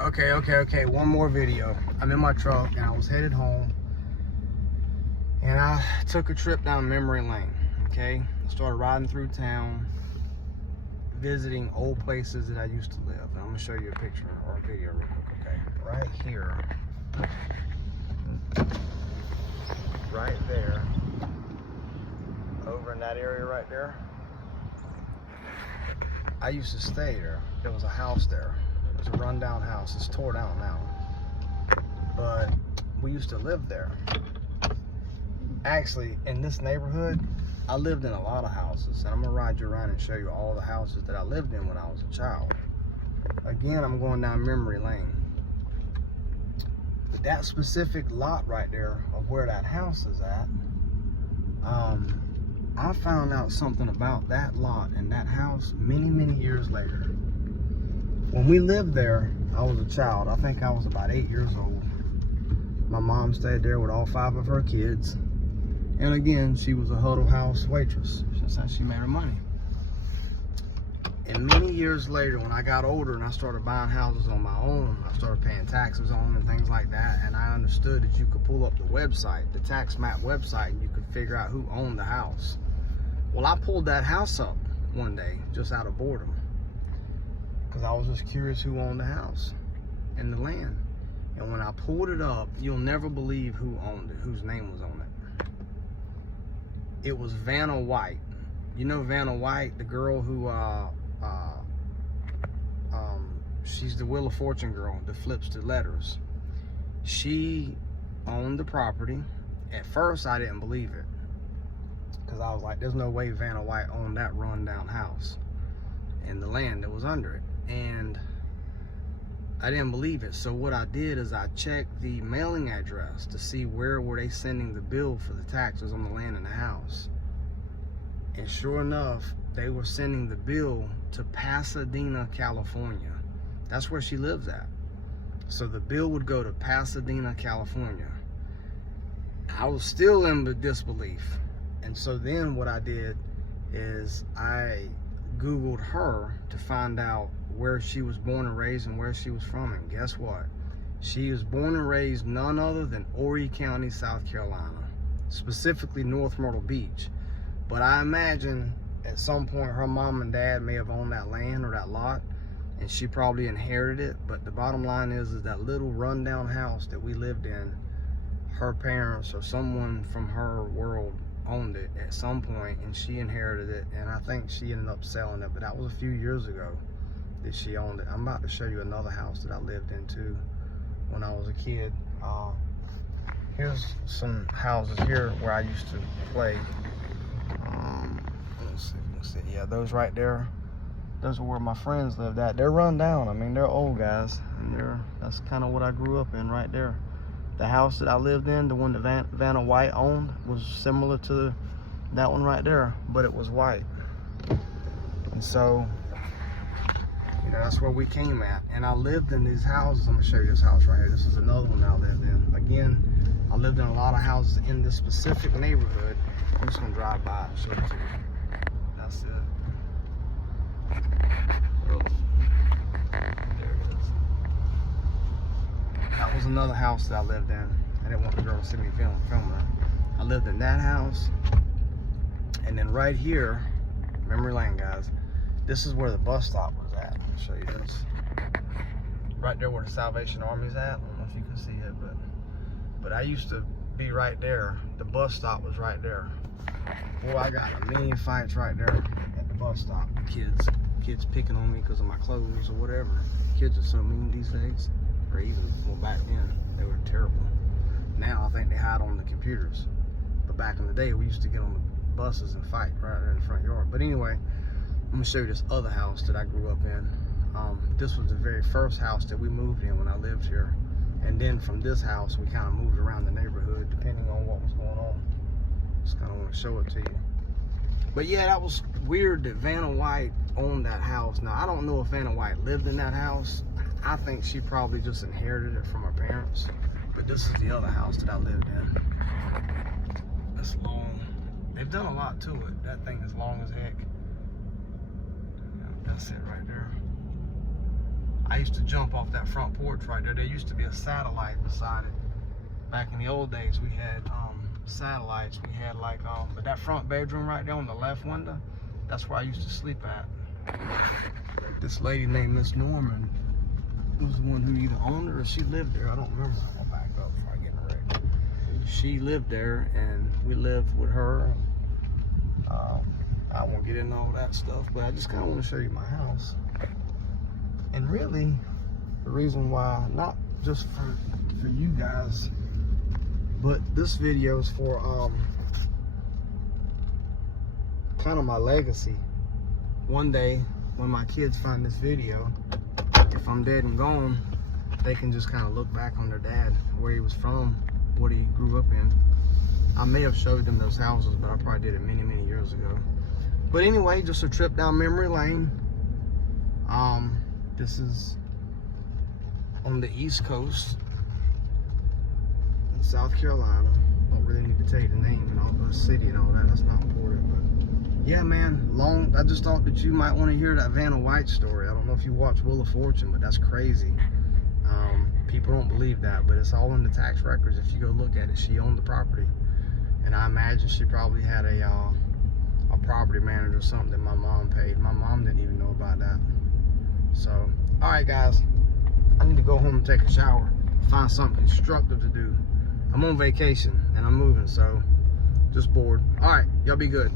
Okay. One more video. I'm in my truck and I was headed home. And I took a trip down memory lane, okay? I started riding through town, visiting old places that I used to live. And I'm gonna show you a picture or a video real quick, okay? Right here, right there, over in that area right there, I used to stay there. There was a house there. It was a rundown house. It's tore down now. But we used to live there. Actually, in this neighborhood, I lived in a lot of houses. And I'm gonna ride you around and show you all the houses that I lived in when I was a child. Again, I'm going down memory lane. But that specific lot right there of where that house is at, I found out something about that lot and that house many years later. When we lived there, I was a child. I think I was about 8 years old. My mom stayed there with all 5 of her kids. And again, she was a Huddle House waitress. That's how she made her money. And many years later, when I got older and I started buying houses on my own, I started paying taxes on them and things like that. And I understood that you could pull up the website, the tax map website, and you could figure out who owned the house. Well, I pulled that house up one day just out of boredom because I was just curious who owned the house and the land. And when I pulled it up, you'll never believe who owned it, whose name was on it. It was Vanna White. You know Vanna White, the girl who, she's the Wheel of Fortune girl that flips the letters. She owned the property. At first, I didn't believe it because I was like, there's no way Vanna White owned that rundown house and the land that was under it. And I didn't believe it. So what I did is I checked the mailing address to see where were they sending the bill for the taxes on the land and the house. And sure enough, they were sending the bill to Pasadena, California. That's where she lives at. So the bill would go to Pasadena, California. I was still in disbelief. And so then what I did is I Googled her to find out where she was born and raised and where she was from. And guess what? She was born and raised none other than Horry County, South Carolina, specifically North Myrtle Beach. But I imagine at some point her mom and dad may have owned that land or that lot, and she probably inherited it. But the bottom line is that little rundown house that we lived in, her parents or someone from her world owned it at some point, and she inherited it. And I think she ended up selling it, but that was a few years ago that she owned it. I'm about to show you another house that I lived in too when I was a kid. Here's some houses here where I used to play. Let's see. Yeah, those right there, those are where my friends lived at. They're run down. I mean, they're old guys, and that's kind of what I grew up in right there. The house that I lived in, the one that Vanna White owned, was similar to that one right there, but it was white. And so, you know, that's where we came at. And I lived in these houses. I'm gonna show you this house right here. This is another one I lived in. Again, I lived in a lot of houses in this specific neighborhood. I'm just gonna drive by and show it to you. That's it. Oh, there it is. That was another house that I lived in. I didn't want the girl to see me filming her. I lived in that house. And then right here, memory lane, guys, this is where the bus stop was at. I'll show you this. Right there where the Salvation Army's at. I don't know if you can see it, but I used to be right there. The bus stop was right there. Boy, I got a million fights right there at the bus stop. Kids picking on me because of my clothes or whatever. Kids are so mean these days. Or even, well, back then, they were terrible. Now I think they hide on the computers. But back in the day, we used to get on the buses and fight right there in the front yard. But anyway, I'm gonna show you this other house that I grew up in. This was the very first house that we moved in when I lived here. And then from this house, we kind of moved around the neighborhood depending on what was going on. Just kind of want to show it to you. But yeah, that was weird that Vanna White owned that house. Now, I don't know if Vanna White lived in that house. I think she probably just inherited it from her parents. But this is the other house that I lived in. It's long. They've done a lot to it. That thing is long as heck. That's it right there. I used to jump off that front porch right there. There used to be a satellite beside it. Back in the old days, we had satellites. We had like, but that front bedroom right there on the left window, that's where I used to sleep at. This lady named Miss Norman was the one who either owned it or she lived there. I don't remember. I'm gonna back up before I get in a wreck. She lived there, and we lived with her. I won't get into all that stuff, but I just kind of want to show you my house. And really, the reason why, not just for you guys, but this video is for kind of my legacy. One day, when my kids find this video, if I'm dead and gone, they can just kind of look back on their dad, where he was from, what he grew up in. I may have showed them those houses, but I probably did it many, many years ago. But anyway, just a trip down memory lane. This is on the East Coast in South Carolina. Don't really need to tell you the name and all the city and all that. That's not important. But yeah, man, I just thought that you might want to hear that Vanna White story. I don't know if you watch Wheel of Fortune, but that's crazy. People don't believe that, but it's all in the tax records. If you go look at it, she owned the property. And I imagine she probably had a property manager or something that my mom paid. My mom didn't even know about that. So, all right, guys, I need to go home and take a shower, find something constructive to do. I'm on vacation and I'm moving, so just bored. All right, y'all be good.